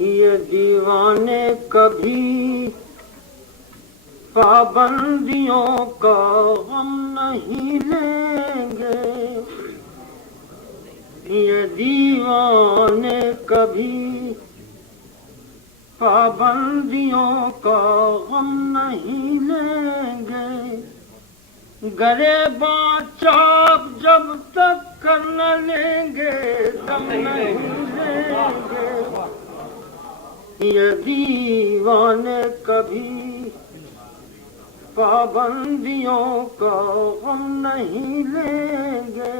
یہ دیوانے کبھی پابندیوں کا غم نہیں لیں گے، یہ دیوانے کبھی پابندیوں کا غم نہیں لیں گے، گریباں چاک جب تک کر نہ لیں گے دم نہیں لیں گے، یہ دیوانے کبھی پابندیوں کا غم نہیں لیں گے،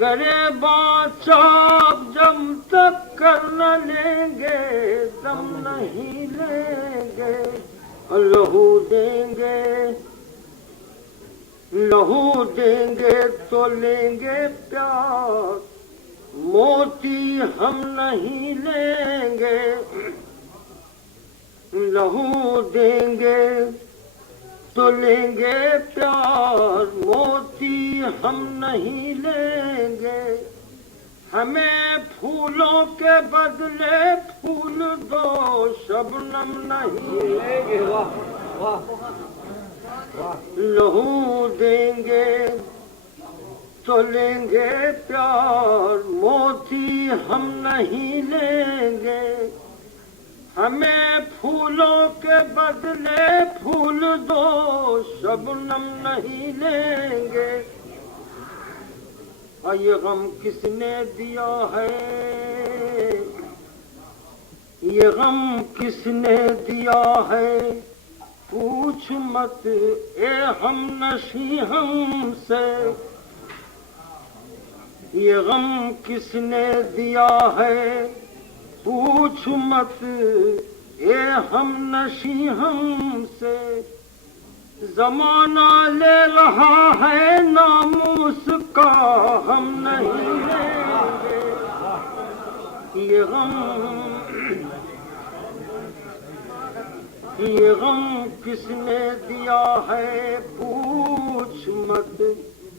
گریباں چاک جب تک کر نہ لیں گے دم نہیں لیں گے، لہو دیں گے لہو دیں گے تو لیں گے پیاس، موتی ہم نہیں لیں گے، لہو دیں گے تو لیں گے پیاس، موتی ہم نہیں لیں گے، ہمیں پھولوں کے بدلے پھول دو شبنم نہیں لیں گے، لہو دیں گے تو لیں گے پیار، موتی ہم نہیں لیں گے، ہمیں پھولوں کے بدلے پھول دو شبنم نہیں لیں گے، یہ غم کس نے دیا ہے، یہ غم کس نے دیا ہے، پوچھ مت اے ہم نشیں ہم سے، یہ غم کس نے دیا ہے، پوچھ مت اے ہم نشیں ہم سے، زمانہ لے رہا ہے ناموس کا ہم نہیں لیں گے، یہ غم کس نے دیا ہے، پوچھ مت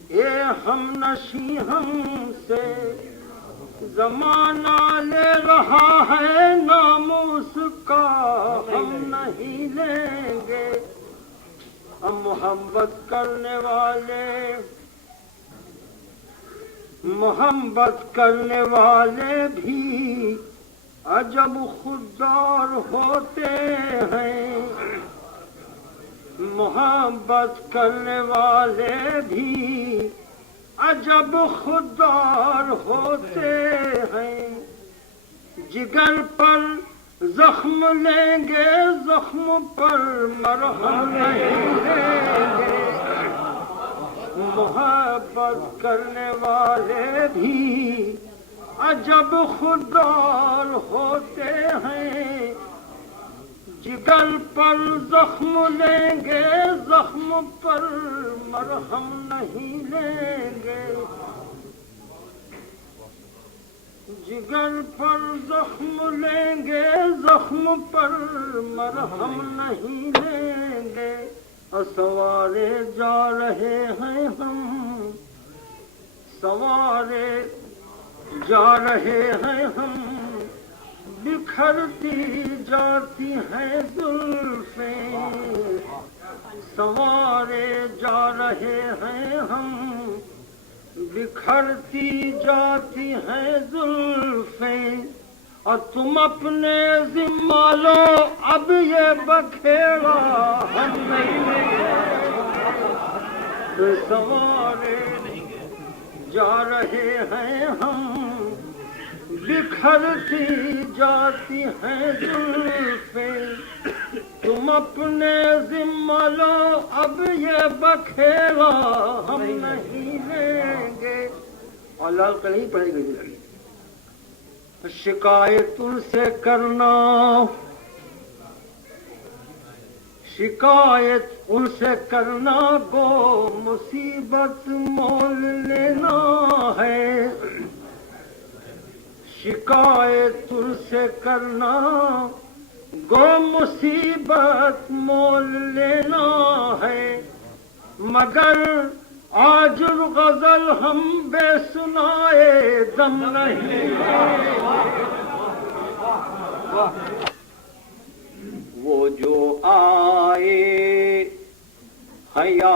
اے ہم نشیں ہم سے، زمانہ لے رہا ہے ناموس کا ہم نہیں لیں گے، ہم محبت کرنے والے بھی عجب خوددار ہوتے ہیں، محبت کرنے والے بھی عجب خوددار ہوتے ہیں، جگر پر زخم لیں گے زخم پر مرہم نہیں لیں گے، محبت کرنے والے بھی عجب خوددار ہوتے ہیں، جگر پر زخم لیں گے زخم پر مرہم نہیں لیں گے، جگر پر زخم لیں گے زخم پر مرہم نہیں لیں گے، سوارے جا رہے ہیں ہم، سوارے جا رہے ہیں ہم، بکھرتی جاتی ہیں زلفیں، سوارے جا رہے ہیں ہم، بکھرتی جاتی ہیں زلفیں، اور تم اپنے ذمہ لو اب یہ بکھیڑا ہم نہیں لیں، سوارے جا رہے ہیں ہم، بکھرتی جاتی ہیں زلفیں، تم اپنے ذمہ لو اب یہ بکھیڑا ہم نہیں لیں گے، اور لال کہیں پڑے گی، شکایت ان سے کرنا، شکایت ان سے کرنا گو مصیبت مول لینا ہے، شکایت ان سے کرنا گو مصیبت مول لینا ہے، مگر آج غزل ہم بے سنائے دم نہیں، وہ جو آئے حیا